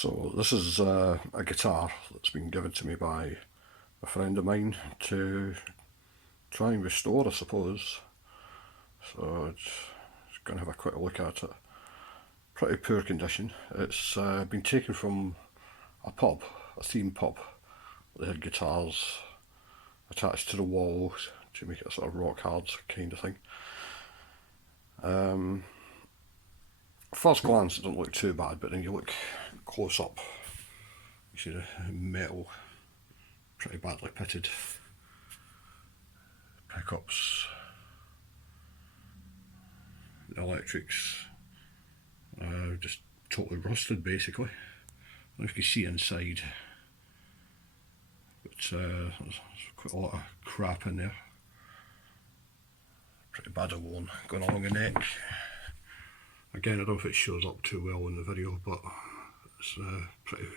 So this is a guitar that's been given to me by a friend of mine to try and restore, I suppose. So it's going to have a quick look at it. Pretty poor condition. It's been taken from a pub, a theme pub. They had guitars attached to the wall to make it a sort of rock hard kind of thing. First glance it doesn't look too bad, but then you look close up, you see the metal pretty badly pitted, pickups, the electrics just totally rusted basically. I don't know if you can see inside, but there's quite a lot of crap in there. Pretty bad worn going along the neck. Again, I don't know if it shows up too well in the video, but it's pretty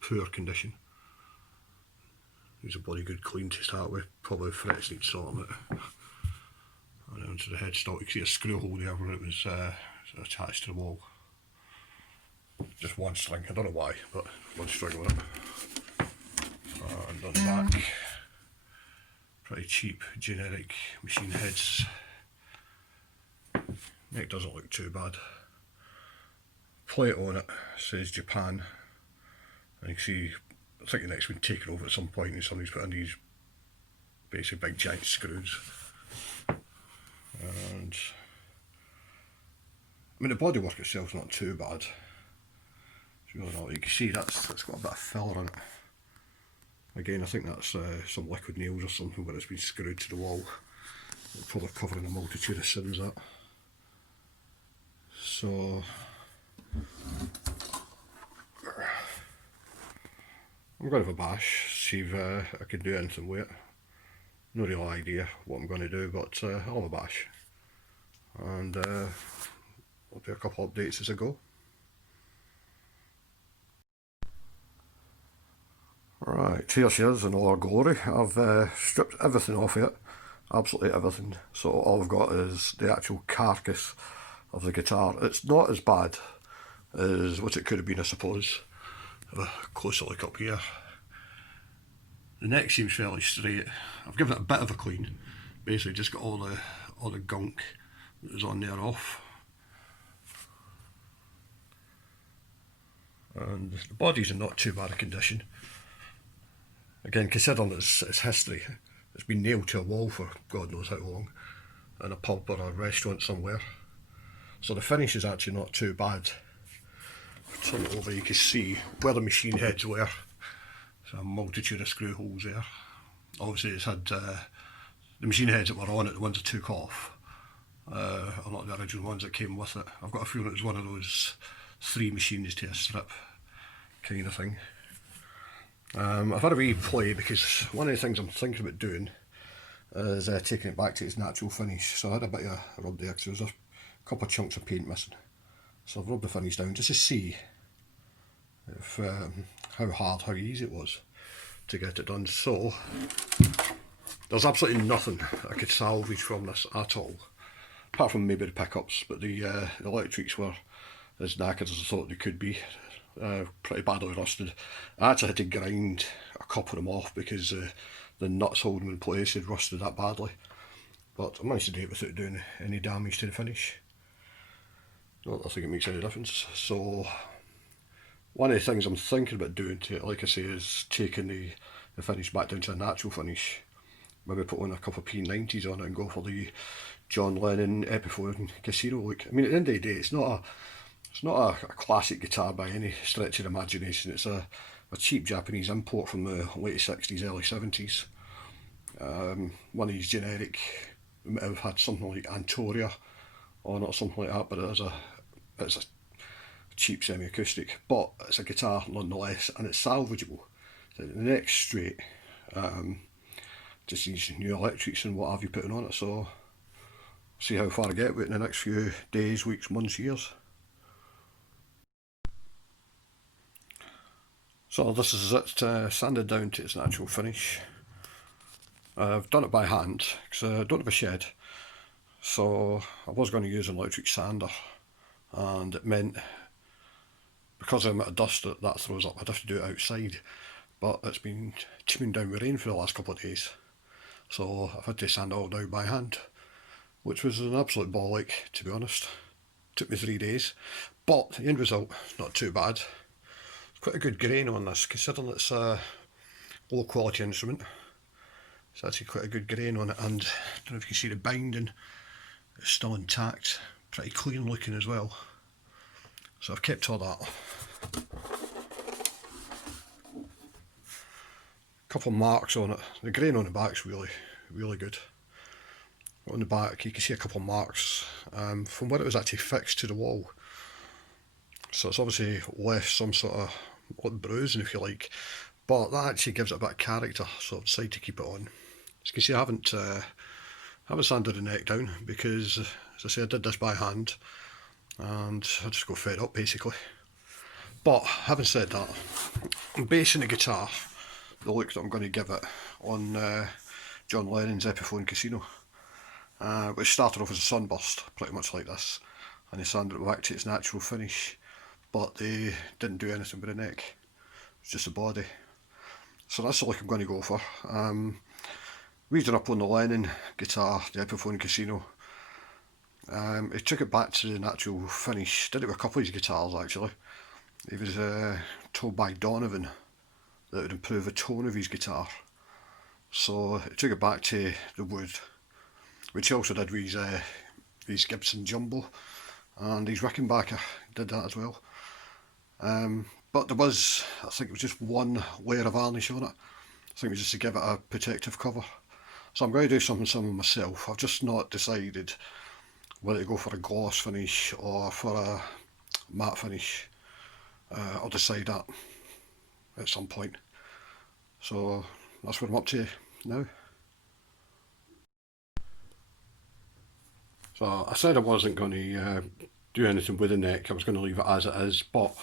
poor condition. Needs a bloody good clean to start with. Probably frets need sorting it. And then onto the headstock, you can see a screw hole there where it was attached to the wall. Just one string, I don't know why, but one string with it. And on the back, pretty cheap generic machine heads. Neck doesn't look too bad. Plate on it says Japan. And you can see, I think the neck's been taken over at some point and somebody's put in these basically big giant screws. And I mean, the bodywork itself's not too bad. It's really not. You can see that's got a bit of filler on it. Again, I think that's some liquid nails or something where it's been screwed to the wall. Probably covering a multitude of sins, that. So I'm going to have a bash, see if I can do anything with it. No real idea what I'm going to do, but I'll have a bash. And I'll do a couple of updates as I go. Right, here she is in all her glory. I've stripped everything off of it, absolutely everything. So all I've got is the actual carcass of the guitar. It's not as bad as what it could have been, I suppose. Have a closer look up here. The neck seems fairly straight. I've given it a bit of a clean. Basically just got all the gunk that was on there off. And the body's in not too bad a condition. Again, considering its history, it's been nailed to a wall for God knows how long, in a pub or a restaurant somewhere. So the finish is actually not too bad. Turn it over, you can see where the machine heads were. So a multitude of screw holes there. Obviously it's had the machine heads that were on it, the ones I took off, are not the original ones that came with it. I've got a feeling it was one of those 3 machines to a strip kind of thing. I've had a wee play because one of the things I'm thinking about doing is taking it back to its natural finish. So I had a bit of a rub there because there was a couple of chunks of paint missing. So I've rubbed the finish down just to see if how hard, how easy it was to get it done. So there's absolutely nothing I could salvage from this at all, apart from maybe the pickups, but the electrics were as knackered as I thought they could be. Pretty badly rusted. I actually had to grind a couple of them off because the nuts holding them in place had rusted that badly, but I managed to do it without doing any damage to the finish. I don't think it makes any difference. So one of the things I'm thinking about doing to it, like I say, is taking the finish back down to a natural finish. Maybe put on a couple of P90s on it and go for the John Lennon Epiphone Casino look. I mean, at the end of the day, it's not a classic guitar by any stretch of the imagination. It's a cheap Japanese import from the late 60s, early 70s. One of these generic, we might have had something like Antoria on it or something like that, but it's a cheap semi-acoustic, but it's a guitar nonetheless, and it's salvageable. The neck's straight, just these new electrics and what have you putting on it, so see how far I get with it in the next few days, weeks, months, years. So this is it, sanded down to its natural finish. I've done it by hand because I don't have a shed, so I was going to use an electric sander, and it meant because of the amount of dust that throws up, I'd have to do it outside. But it's been teeming down with rain for the last couple of days, so I've had to sand it all down by hand, which was an absolute bollock, to be honest. Took me 3 days, but the end result, not too bad. Quite a good grain on this, considering it's a low quality instrument. It's actually quite a good grain on it, and I don't know if you can see the binding, it's still intact, pretty clean looking as well. So I've kept all that. Couple of marks on it. The grain on the back's really good. On the back you can see a couple of marks from where it was actually fixed to the wall. So it's obviously left some sort of bruising, if you like, but that actually gives it a bit of character, so I've decided to keep it on. As you can see, I haven't sanded the neck down because, as I say, I did this by hand and I just got fed up basically. But having said that, I'm basing the guitar, the look that I'm going to give it, on John Lennon's Epiphone Casino, which started off as a sunburst, pretty much like this, and they sanded it back to its natural finish, but they didn't do anything with the neck, it was just the body. So that's the look I'm going to go for. Reading up on the Lennon guitar, the Epiphone Casino, he took it back to the natural finish, did it with a couple of his guitars actually. He was told by Donovan that it would improve the tone of his guitar, so he took it back to the wood, which he also did with his Gibson Jumbo, and his Rickenbacker did that as well. But there was, I think it was just one layer of varnish on it. I think it was just to give it a protective cover. So I'm going to do something similar myself. I've just not decided whether to go for a gloss finish or for a matte finish. I'll decide that at some point. So that's what I'm up to now. So I said I wasn't going to do anything with the neck, I was going to leave it as it is, but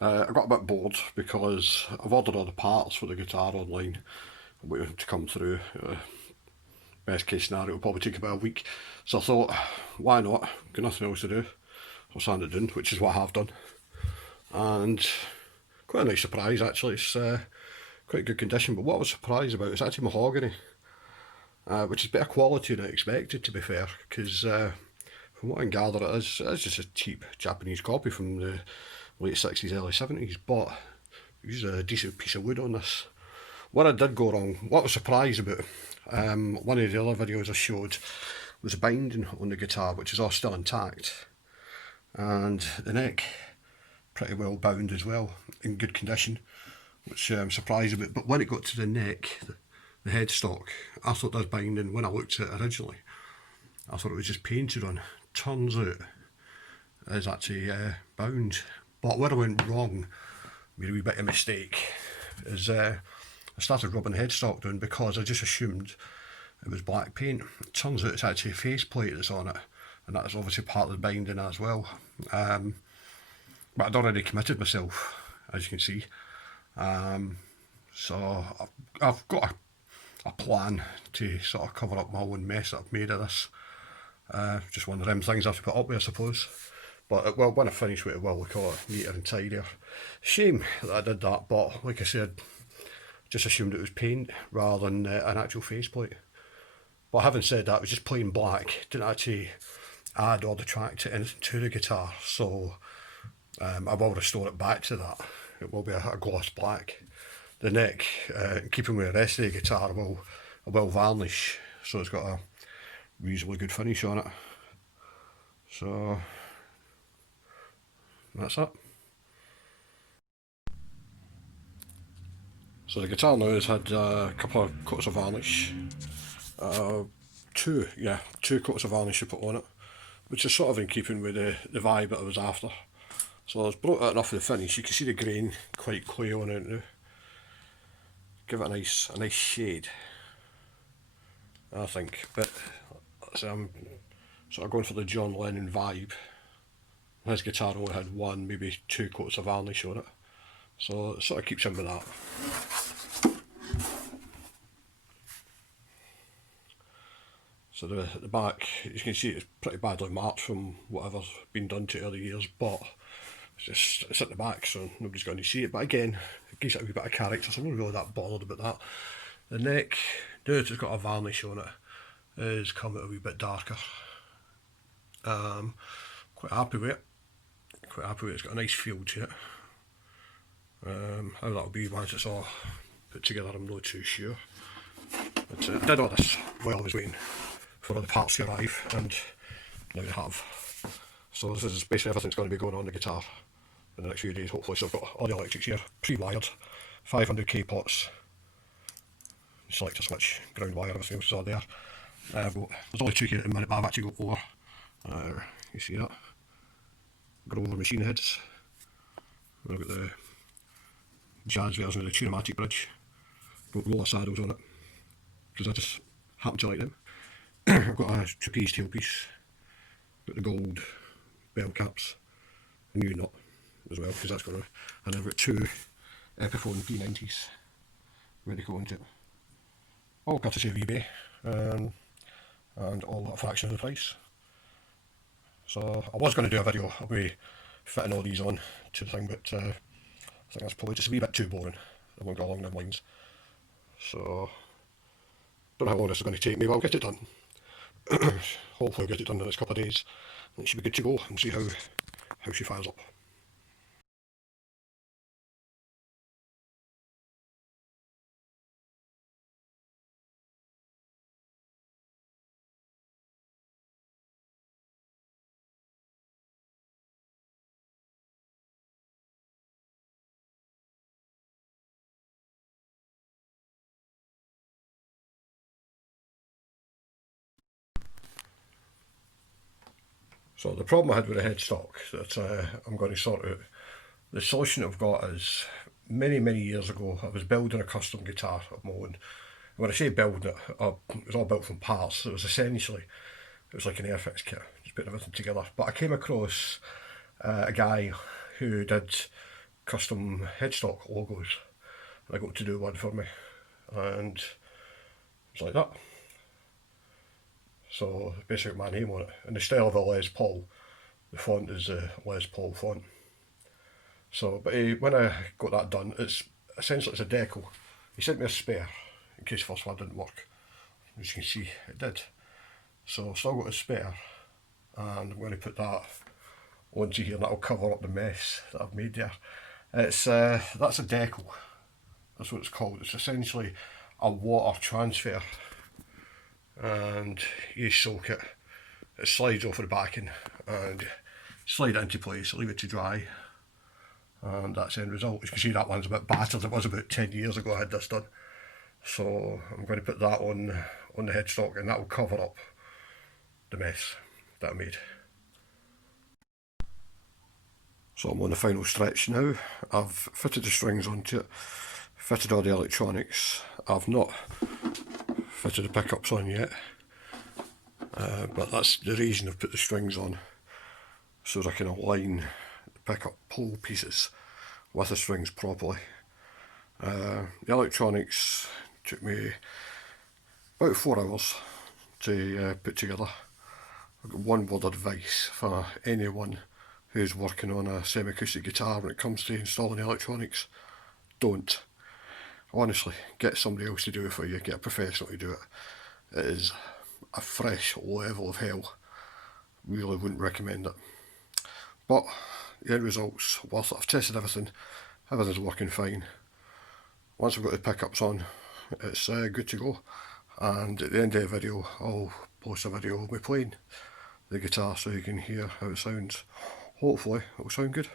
I got a bit bored because I've ordered all the parts for the guitar online, I'm waiting to come through. Best case scenario, it'll probably take about a week, so I thought, why not, got nothing else to do, I'll sand it down, which is what I have done, and quite a nice surprise actually. It's quite good condition, but what I was surprised about is actually mahogany, which is better quality than I expected, to be fair, because from what I can gather it is just a cheap Japanese copy from the late 60s, early 70s, but used a decent piece of wood on this. What I did go wrong, what I was surprised about, one of the other videos I showed was the binding on the guitar, which is all still intact, and the neck pretty well bound as well, in good condition, which I'm surprised about. But when it got to the neck, the headstock, I thought that was binding. When I looked at it originally, I thought it was just painted on. Turns out it's actually bound. But where I went wrong, made a wee bit of a mistake, is I started rubbing the headstock down because I just assumed it was black paint. It turns out it's actually a faceplate that's on it, and that is obviously part of the binding as well. But I'd already committed myself, as you can see. So I've got a plan to sort of cover up my own mess that I've made of this. Just one of them things I have to put up with, I suppose. But well, when I finish with it, well, look all neater and tidier. Shame that I did that, but like I said, just assumed it was paint rather than an actual faceplate. But having said that, it was just plain black. Didn't actually add or detract anything to the guitar, so I will restore it back to that. It will be a gloss black. The neck, keeping with the rest of the guitar, I will varnish, so it's got a reasonably good finish on it. So that's it. So the guitar now has had a couple of coats of varnish, two coats of varnish to put on it, which is sort of in keeping with the vibe that I was after. So I've brought out enough of the finish. You can see the grain quite clear on it now. Give it a nice shade, I think. But I'm sort of going for the John Lennon vibe. His guitar only had one, maybe two coats of varnish on it, so it sort of keeps in with that. So the back, you can see it's pretty badly marked from whatever's been done to it over the years, but it's at the back, so nobody's going to see it. But again, it gives it a wee bit of character, so I'm not really that bothered about that. The neck, now that it's got a varnish on it, is coming a wee bit darker. Quite happy with it. Quite happy with it. It's got a nice feel to it. How that'll be once it's all put together, I'm not too sure. But I did all this while I was waiting for all the parts to arrive, and now they have. So this is basically everything's going to be going on the guitar in the next few days, hopefully. So I've got all the electrics here, pre-wired, 500k pots, selector switch, ground wire, everything else is all there. There's only two here at the minute, but I've actually got more. You see that? Grover machine heads. I've got the jazz version of the Tunematic bridge. Got roller saddles on it, because I just happen to like them. I've got a trapeze tailpiece. Got the gold bell caps. A new nut as well, because that's going to. And I've got two Epiphone P90s ready to go into it. All courtesy of eBay, and all at a fraction of the price. So I was going to do a video of me fitting all these on to the thing, but I think that's probably just a wee bit too boring. I won't go along them lines. So don't know how long this is going to take me, but I'll get it done. Hopefully I'll get it done in the next couple of days, and it should be good to go, and see how she fires up. So the problem I had with the headstock that I'm going to sort out, the solution I've got is, many years ago I was building a custom guitar of my own. When I say building it, it was all built from parts. It was essentially, it was like an Airfix kit, just putting everything together. But I came across a guy who did custom headstock logos, and I got to do one for me, and it's like that. So basically my name on it, in the style of a Les Paul. The font is a Les Paul font. So, but when I got that done, it's essentially it's a decal. He sent me a spare in case the first one didn't work. As you can see, it did. So I've still got a spare, and I'm going to put that onto here, and that'll cover up the mess that I've made there. It's that's a decal. That's what it's called. It's essentially a water transfer, and you soak it. It slides off of the backing, and slide it into place, leave it to dry, and that's the end result. As you can see, that one's a bit battered. It was about 10 years ago I had this done. So I'm going to put that on the headstock, and that will cover up the mess that I made. So I'm on the final stretch now. I've fitted the strings onto it, fitted all the electronics. I've not fitted the pickups on yet, but that's the reason I've put the strings on, so that I can align the pickup pole pieces with the strings properly. The electronics took me about 4 hours to put together. I've got one word advice for anyone who's working on a semi-acoustic guitar when it comes to installing electronics: don't. Honestly, get somebody else to do it for you, get a professional to do it. It is a fresh level of hell. Really wouldn't recommend it. But the end result's worth it. I've tested everything, everything's working fine. Once I've got the pickups on, it's good to go. And at the end of the video, I'll post a video of me playing the guitar so you can hear how it sounds. Hopefully it'll sound good.